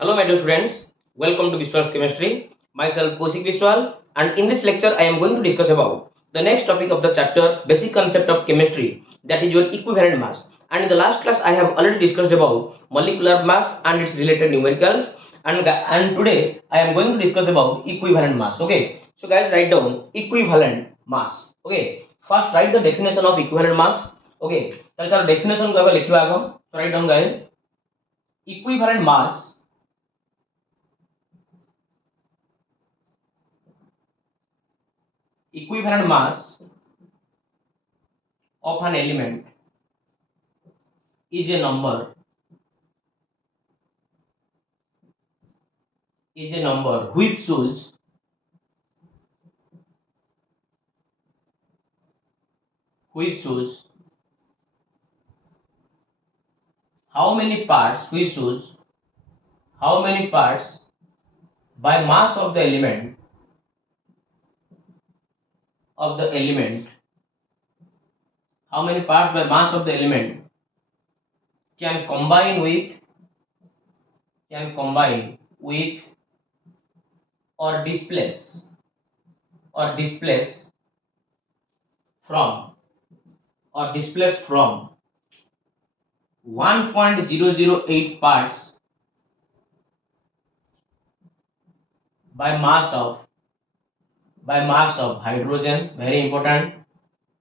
Hello my dear students, welcome to BISWA'S chemistry. Myself Kaushik Biswal, and in this lecture I am going to discuss about the next topic of the chapter, basic concept of chemistry, that is your equivalent mass. And in the last class I have already discussed about molecular mass and its related numericals, and today I am going to discuss about equivalent mass. Okay, so guys, write down equivalent mass. Okay, first write the definition of equivalent mass. Okay, so the definition को अगर लिखिए आगे, so write down guys, equivalent mass of an element is a number which shows how many parts by mass of the element how many parts by mass of the element can combine with or displace from 1.008 parts by mass of hydrogen, very important,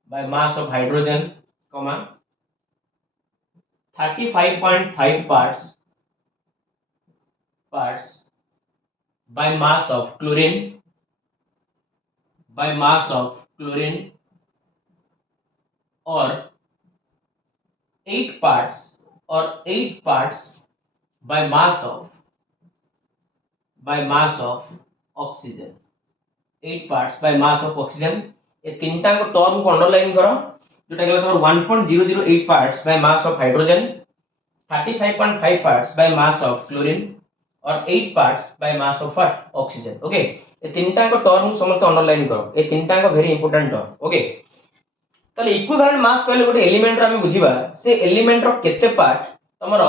by mass of hydrogen, 35.5 parts by mass of chlorine, or 8 parts by mass of oxygen. 8 parts by mass of oxygen. ये तीनटा को term को underline करो, जोटा के तमर 1.008 parts by mass of hydrogen, 35.5 parts by mass of chlorine और 8 parts by mass of what? Oxygen. Okay, ये तीनटा को टर्म समस्त अंडरलाइन करो. ये तीनटा को वेरी इंपोर्टेंट टर्म. ओके, ताले इक्विवेलेंट मास कहले गोटे एलिमेंट रो हम बुझिबा, से एलिमेंट रो केते पार्ट तमर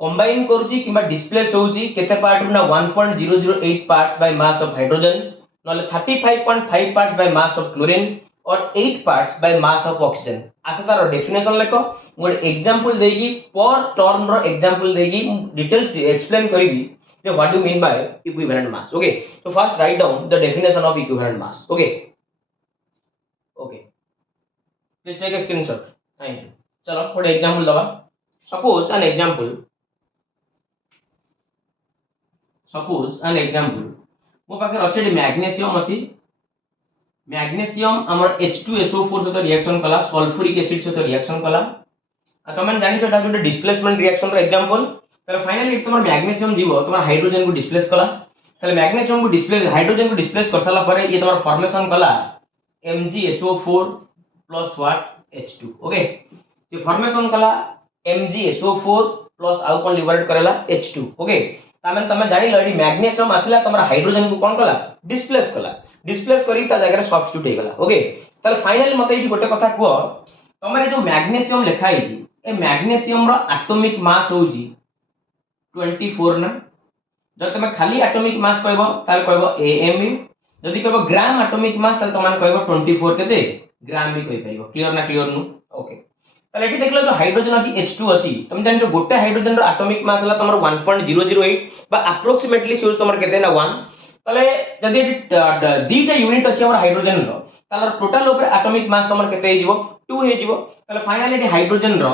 कंबाइन करूची किबा डिस्प्लेस होउची, केते पार्ट ना 1.008 parts by mass of hydrogen, नले 35.5 parts by mass of chlorine और 8 parts by mass of oxygen. आसे तार डेफिनेशन लेको, मोर एग्जांपल देगी पर टर्म रो एग्जांपल देगी, डिटेल्स एक्सप्लेन करिवि जे what do mean by equivalent mass. Okay, so first write down the definition of equivalent mass. Okay, please take a screenshot. Thank you. चलो गोटे एग्जांपल दबा. सपोज एन एग्जांपल मो पाखे अच्छे मैग्नेशियम अच्छी. मैग्नेशियम हमर H2SO4 सहित रिएक्शन कला, सल्फ्यूरिक एसिड सहित रिएक्शन कला. आ तमन जानि छटा जोटे डिस्प्लेसमेंट रिएक्शन रो एग्जांपल. तले फाइनली तमर मैग्नेशियम जीवो तमर हाइड्रोजन को डिस्प्लेस कला. तले मैग्नेशियम को डिस्प्लेस हाइड्रोजन को डिस्प्लेस कर साला परे ये तमर फॉर्मेशन कला MgSO4 plus what H2. Okay, ये फॉर्मेशन कला MgSO4 प्लस आउ कोन लिबरेट करेला H2. ओके, तामें तमे जानि लडी मैग्नेशियम आसला तमरा हाइड्रोजन को कोन कला डिस्प्लेस करी ता जगह सब्स्टिट्यूट हे गला. ओके, तले फाइनली मते इटी गोटे कथा कुओ, तमरे जो मैग्नेशियम लिखा है जी, ए मैग्नेशियम रो एटॉमिक मास होउजी 24 ना. जब तमे खाली एटॉमिक मास कहबो ताले कहबो AMU, जदि कहबो ग्राम एटॉमिक मास ताले तमान कहबो 24 केते ग्राम भी कहि परिबो. क्लियर ना? क्लियर नु. ओके, ताले एठी देखलो जो हाइड्रोजन अछि H2 अछि, तमे जानि जो गोटे हाइड्रोजन रो एटॉमिक मास हला तमर 1.008 बा अप्रोक्सीमेटली सोज तमर केते ना 1. ताले जदि दीटा यूनिट अछि हमर हाइड्रोजन रो, ताले टोटल ऊपर एटॉमिक मास तमर केते हे जिवो 2 हे जिवो. ताले फाइनली एठी हाइड्रोजन रो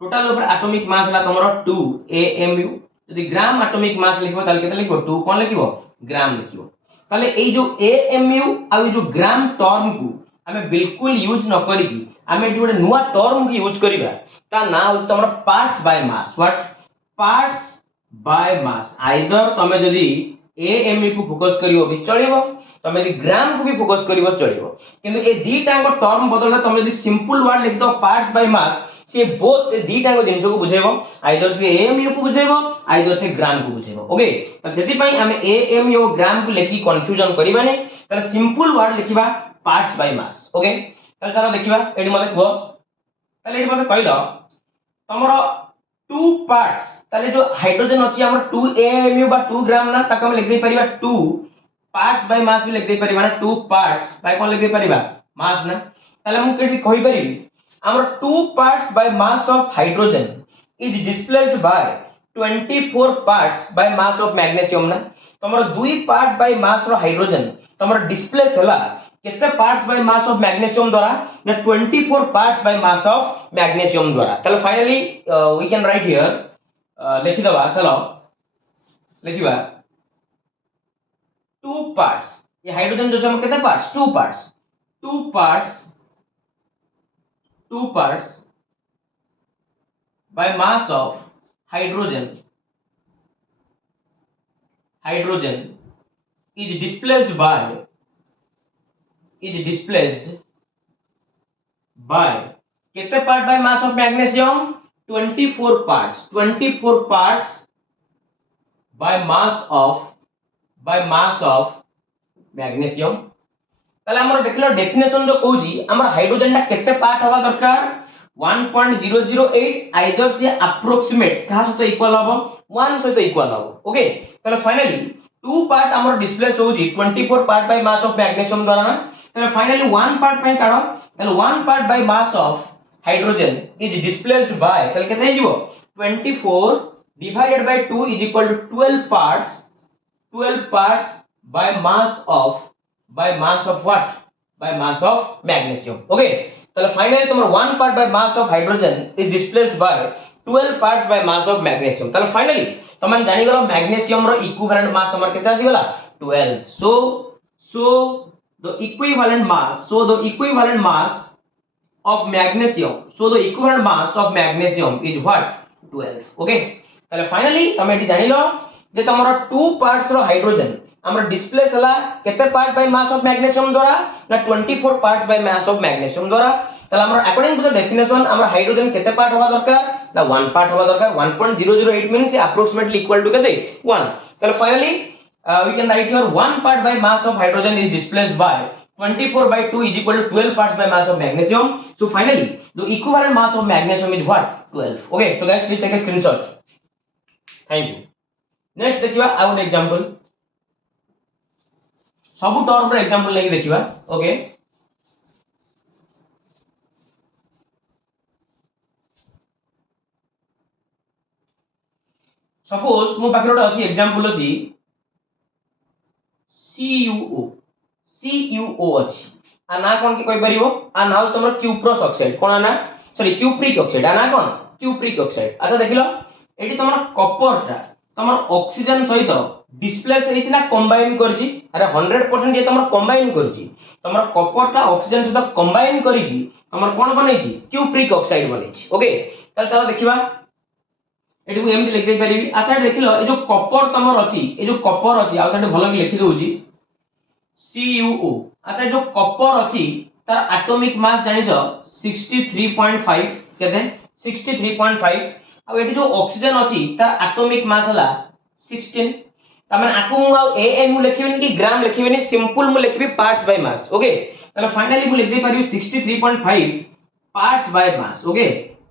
टोटल ऊपर एटॉमिक मास हला तमर 2 AMU. जदि ग्राम एटॉमिक मास लिखबो ताले केते लिखबो 2 कोन लिखबो ग्राम लिखबो. ताले ए जो AMU आ जो ग्राम टर्म को हमें बिल्कुल यूज न करी की हमें जो नुआ टर्म की यूज करिबा ता ना हो तमरा parts by mass. What? Parts by mass. Either तमे जदी AMU को फोकस करिवो भी चलिबो, तमे जदी ग्राम को भी फोकस करिवो चलिबो, किंतु ए दीटा को टर्म बदलले तमे जदी सिंपल वर्ड लिख दो पार्ट्स बाय मास, से बोथ ए दीटा को जिंस को बुझेबो, आइदर से AMU को बुझेबो आइदर से ग्राम को बुझेबो. ओके, त सेति पई हमें AMU और ग्राम को लेखि कंफ्यूजन करिबाने, त सिंपल वर्ड लिखिबा पार्ट्स बाय मास. ओके, त चलो देखिबा एडी मते को. ताले एडी मते कहलो तमरो 2 पार्ट्स ताले जो हाइड्रोजन अछि हमर 2 AMU बा 2 ग्राम ना ताको हम लिख दे परिबा 2 पार्ट्स बाय मास भी लिख दे परिबा ना 2 पार्ट्स बाय कोन लिख दे परिबा मास ना ताले हम केठी कहि परिबी हमर 2 parts by mass of hydrogen is displaced by 24 parts by mass of magnesium ना तमर 2 पार्ट बाय मास रो हाइड्रोजन तमर डिस्प्लेस हला कितने parts by mass of magnesium द्वारा ना 24 parts by mass of magnesium द्वारा चलो finally we can write here लिखि दबा चलो लिखिबा 2 पार्ट्स ये हाइड्रोजन जो हम कितने parts 2 parts 2 parts by mass of hydrogen is displaced by कितने part by mass of magnesium 24 parts by mass of magnesium ताले हमर देखलो डेफिनेशन जो कहूजी हमर हाइड्रोजन टा केते पार्ट होबा दरकार 1.008 आइदर से अप्रोक्सीमेट कहा सहित इक्वल हबो 1 सहित इक्वल हबो ओके ताले फाइनली 2 पार्ट हमर डिस्प्लेस होजी 24 part by mass of magnesium द्वारा ना ताले फाइनली 1 पार्ट पे काढो ताले 1 part by mass of hydrogen is displaced by ताले केते हिजबो 24 divided by 2 is equal to 12 parts by mass of what by mass of magnesium okay so finally तुम्हारा 1 part by mass of hydrogen is displaced by 12 parts by mass of magnesium so finally तुम जानि गलो magnesium रो equivalent mass हमर केते आसी गला 12 so the equivalent mass of magnesium is what 12 okay so finally तुम eighty जानि लो जे तुमरा 2 parts रो हाइड्रोजन हमर डिस्प्लेस हला केते part by mass of magnesium द्वारा ना 24 parts by mass of magnesium द्वारा तला हमर अकॉर्डिंग टू द डेफिनेशन हमर हाइड्रोजन केते पार्ट होबा दरकार ना 1 पार्ट होबा दरकार 1.008 मींस अप्रोक्सीमेटली इक्वल टू केते 1 तला finally we can write here 1 part by mass of hydrogen is displaced by 24 by 2 is equal to 12 parts by mass of magnesium so finally the equivalent mass of magnesium is what 12 okay so guys please take a screenshot thank you next देखिबा आ one example सब term रे example लेके देखिबा okay suppose मो पाखरे अछि example अछि CuO अछि आ ना कोन के कहि परिबो आ ना तमर क्यूप्रोस ऑक्साइड कोन ना सॉरी क्यूप्रिक ऑक्साइड आ ना कोन क्यूप्रिक ऑक्साइड अच्छा देखिलो एटी तमर कॉपर ता तमर ऑक्सीजन सहित डिस्प्लेस हेतिना कंबाइन करछि अरे 100% ये तमर कंबाइन करछि तमर कॉपर ता ऑक्सीजन सहित कंबाइन करिकि तमर कोन बनेछि क्यूप्रिक ऑक्साइड बनेछि ओके तल चलो देखिबा एटी मु एमडी लिखि परिबी अच्छा देखिलो ए जो कॉपर तमर अछि ए जो कॉपर अछि आ ताटे भलो कि लिखि दउछि CuO अच्छा जो कॉपर अछि तार एटॉमिक मास जानिछो 63.5 केते 63.5 आ एटी जो ऑक्सीजन अछि तार एटॉमिक मास हला 16 तमन आकु मु आ AMU लिखिबिनी कि ग्राम लिखिबिनी सिंपल मु लिखिबी पार्ट्स बाय मास ओके तले फाइनली मु लिख दे परिबी 63.5 parts by mass okay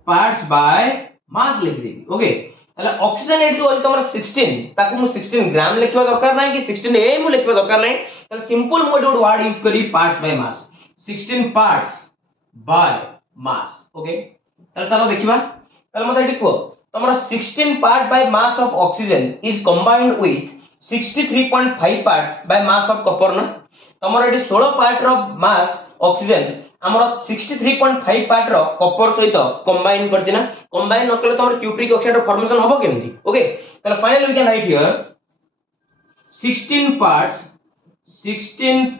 parts by मास लिख देबी ओके तले ऑक्सीजन एट जो तमर 16 ताकु मु 16 ग्राम लिखिबा दरकार नै कि 16 AMU लिखिबा दरकार नै तले सिंपल मु डोट वर्ड यूज करी parts by mass 16 parts by mass okay तले चलो देखिबा तले मते एटी को तमर 16 part by mass of oxygen is combined with 63.5 parts by mass of copper ना तमर एटी 16 पार्ट रो मास ऑक्सीजन हमर 63.5 पार्ट रो कॉपर सहित कंबाइन करछि ना कंबाइन न कले तमर क्यूप्रिक ऑक्साइड रो फॉर्मेशन होबो केमथि ओके तले finally we can write here 16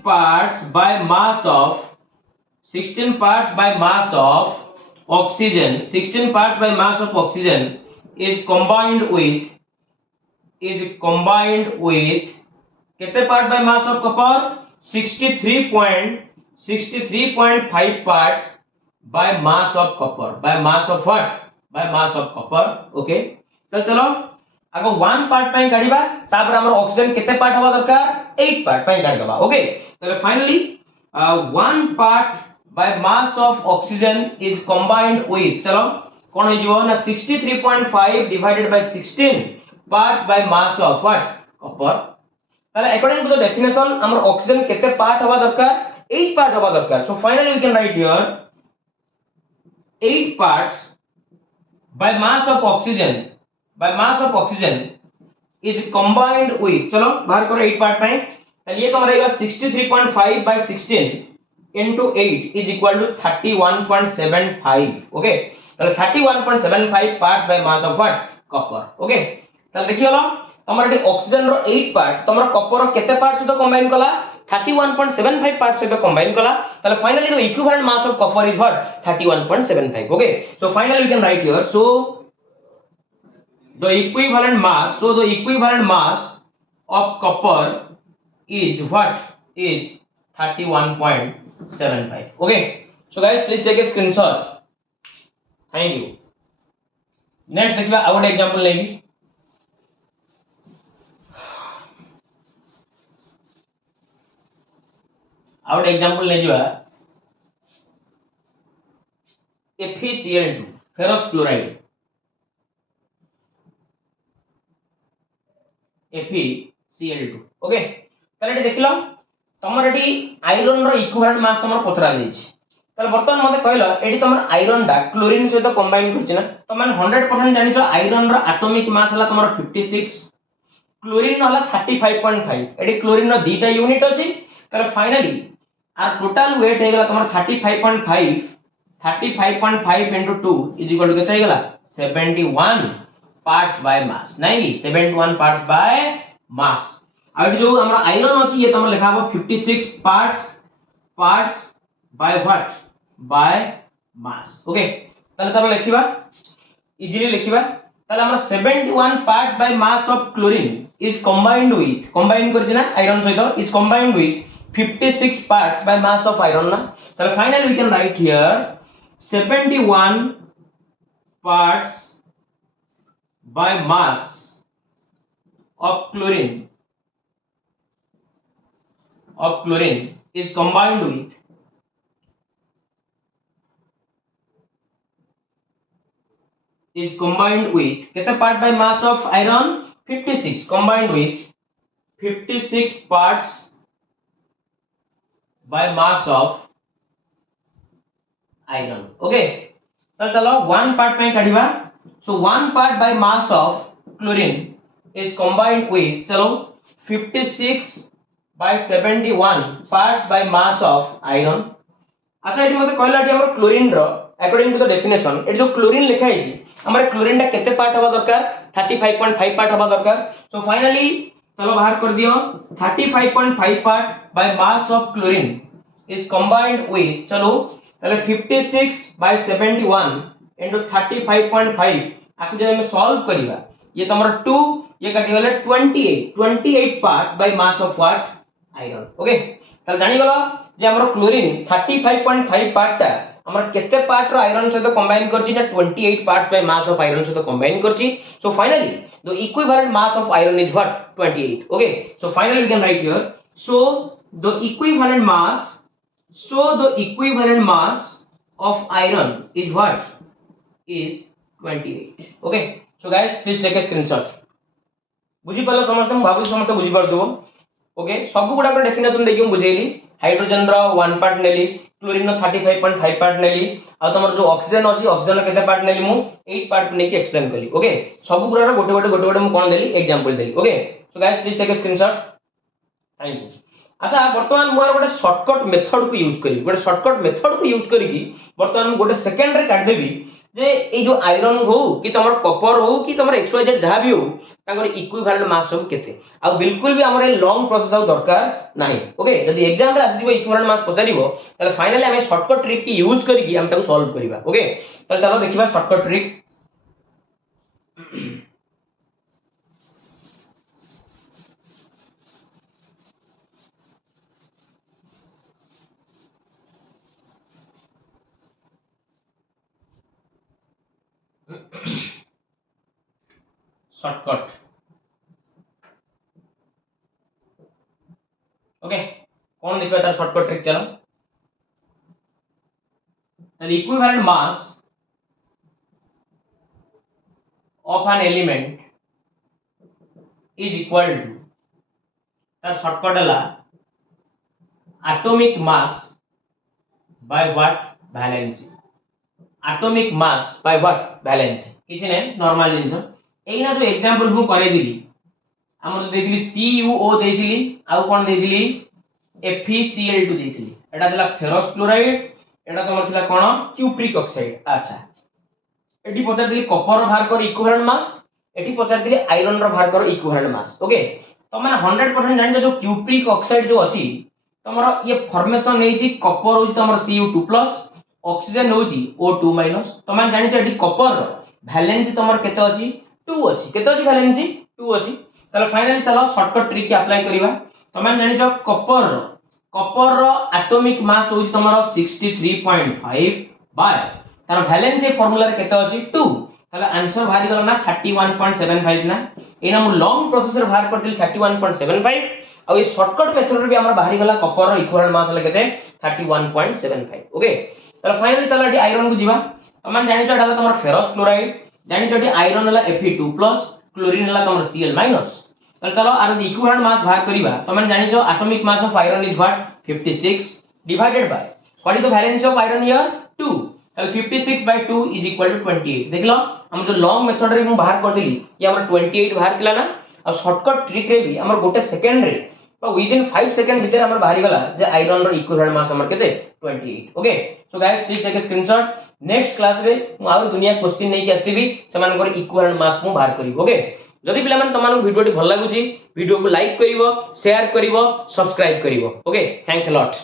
parts by mass of oxygen 16 parts by mass of oxygen is combined with कितने part by mass of copper 63.5 parts by mass of copper by mass of what by mass of copper okay तो चलो आगो 1 part पे काढिबा तापर हमर oxygen कितने part होबा दरकार 8 पार्ट पे काढि दबा ओके तो finally 1 part by mass of oxygen is combined with चलो कोन हो जिवो ना 63.5 divided by 16 parts by mass of what copper ताले अकॉर्डिंग टू द डेफिनेशन हमर ऑक्सीजन केते पार्ट हवा दरकार 8 पार्ट हवा दरकार so finally we can write here 8 parts by mass of oxygen is combined with चलो बाहर करो 8 पार्ट में तो ये तो रहेगा 63.5 by 16 into 8 is equal to 31.75 okay तो 31.75 parts by mass of what copper okay तो देखियो लो तमर एटी ऑक्सीजन रो 8 पार्ट तमर कॉपर रो केते पार्ट सहित कंबाइन कला 31.75 पार्ट सहित कंबाइन कला ताले finally the equivalent mass of copper is what 31.75 okay so finally we can write here so the equivalent mass of copper is what is 31.75 okay so guys please take a screenshot thank you next देखिबा out example लेबी out example ले जिबा FeCl2 ferrous chloride FeCl2 okay ताले eighty देखिलो तमर eighty iron रो equivalent mass तमर पथरा जाईछि ताले वर्तमान मते कहलो एटी तमर आयरन डा क्लोरीन सहित कंबाइन करछि ना तो मान 100% जानिछो आयरन रो एटॉमिक मास हला तमर 56 क्लोरीन हला 35.5 एटी क्लोरीन रो दीटा यूनिट अछि ताले फाइनली आर टोटल वेट हे गेला तमर 35.5 into 2 is equal to केते हे गेला 71 parts by mass नहीं 71 parts by mass अब जो हमरा आयरन अछि ये तमर लिखा हो 56 parts by what by mass okay ताले चलो लिखिबा इजीली लिखिबा ताले हमरा 71 parts by mass of chlorine is combined करछि ना आयरन सहित is combined with 56 parts by mass of iron ना ताले finally we can write here 71 parts by mass of chlorine is combined with कितना part by mass of iron 56 combined with 56 parts by mass of iron okay तो चलो one part में काढिबा so one part by mass of chlorine is combined with चलो 56 by 71 parts by mass of iron अच्छा एटी मते कहला एटी हमर क्लोरीन रो अकॉर्डिंग टू द डेफिनेशन एटी जो क्लोरीन लिखा है हमर क्लोरीन दा केते पार्ट हवा दरकार 35.5 पार्ट हवा दरकार सो फाइनली चलो बाहर कर दियो 35.5 part by mass of chlorine is combined with चलो ताले 56 by 71 into 35.5 आकु जे हम सॉल्व करिबा ये तमर 2 ये काटी गले 28 part by mass of what iron okay ताले जानि गलो जे हमर क्लोरीन 35.5 पार्ट ता हमर केते पार्ट रो आयरन सहित कंबाइन करछि ना 28 parts by mass of iron सहित कंबाइन करछि so finally the equivalent mass of iron is what 28 okay so finally we can write here so the equivalent mass of iron is what is 28 okay so guys please take a screenshot बुझी पालो समस्त भाबु समस्त बुझी पारथबो okay सब गुडा को definition देखि हम बुझेली hydrogen रो 1 part नेली chlorine रो 35.5 part नेली आ तमर जो ऑक्सीजन अछि ऑक्सीजन केते पार्ट नेली मु 8 पार्ट ने की एक्सप्लेन कली ओके सब गुडा गोटे मु कोन देली एग्जांपल देली okay so guys please take a screenshot thank you अच्छा वर्तमान मुआर गोटे शॉर्टकट मेथड को यूज करी गोटे शॉर्टकट मेथड को यूज करी कि वर्तमान मु गोटे सेकंड रे काट देबी जे ए जो आयरन हो कि तमर कॉपर हो कि तमर एक्सवाइजेड जहां भी हो ताकर इक्विवेलेंट मास सब केते आ बिल्कुल भी हमर लॉन्ग प्रोसेस आ दरकार नाही ओके यदि एग्जाम रे आसी दिबो इक्विवेलेंट मास पचारिबो ताले फाइनली हम शॉर्टकट ट्रिक की यूज करी कि हम ताको सॉल्व करिबा ओके तो चलो देखिबा शॉर्टकट ट्रिक शॉर्टकट ओके कौन देखिए तार शॉर्टकट ट्रिक चलो the equivalent mass of an element is equal to तार शॉर्टकट हला atomic mass by what valency atomic mass by what valency किछि नै नॉर्मल जिंस एइना जो एग्जांपल मु करे दिली हमर देथिली CuO देथिली आ कोन देथिली FeCl2 देथिली एटा देला फेरस क्लोराइड एटा तमर थिला कोन क्यूप्रिक ऑक्साइड अच्छा एटी पचार दिली कॉपर रो भार कर इक्विवेलेंट मास एटी पचार दिली आयरन रो भार कर इक्विवेलेंट मास ओके तो माने 100% जानि जो क्यूप्रिक ऑक्साइड जो अछि तमरो ये फॉर्मेशन नै छी कॉपर होची तमरो Cu2+ ऑक्सीजन होची O2- तो माने जानि छ एटी कॉपर रो वैलेंसी तमरो केते अछि 2 अछि केते अछि वैलेंसी 2 अछि तले फाइनली चलो शॉर्टकट ट्रिक के अप्लाई करिवा तो माने जानि छ कॉपर रो एटॉमिक मास होची तमरो 63.5 बाय तार वैलेंसी फार्मूला रे केते अछि 2 तले आंसर भारी गला ना 31.75 ना एना मु लॉन्ग प्रोसेस रे बाहर करथिल 31.75 आ ये शॉर्टकट मेथड रे भी हमरा बाहरी गला कॉपर रो इक्विवेलेंट मास ले केते 31.75 ओके तले फाइनली चला डी आयरन को जीवा तमन जानि छ डाला तमर फेरस क्लोराइड जानि छ डी आयरन हला Fe2+ क्लोरीन हला तमर Cl- तले चलो आर इक्विवेलेंट मास बाहर करिवा तमन जानि छ atomic mass of iron is what 56 divided by what is the valency of iron here 2 तले 56/2 इज इक्वल टू 28 देखलो हम जो लॉन्ग मेथड रे मु बाहर कर दिली ये हमर 28 बाहर थिला ना और शॉर्टकट ट्रिक रे भी हमर गोटे सेकंड रे बा विद इन 5 सेकंड भीतर हमर बाहरी गला जे आयरन रो इक्विवेलेंट मास हमर केते 28 okay so guys please take a screenshot next class रे मु आउर दुनिया क्वेश्चन नै कि आस्तिबी समान कर इक्विवेलेंट मास मु बाहर करी ओके जदि पिला मन तमान वीडियो भल लागुची वीडियो को लाइक करिवो शेयर करिवो सब्सक्राइब करिवो ओके थैंक्स अ लॉट।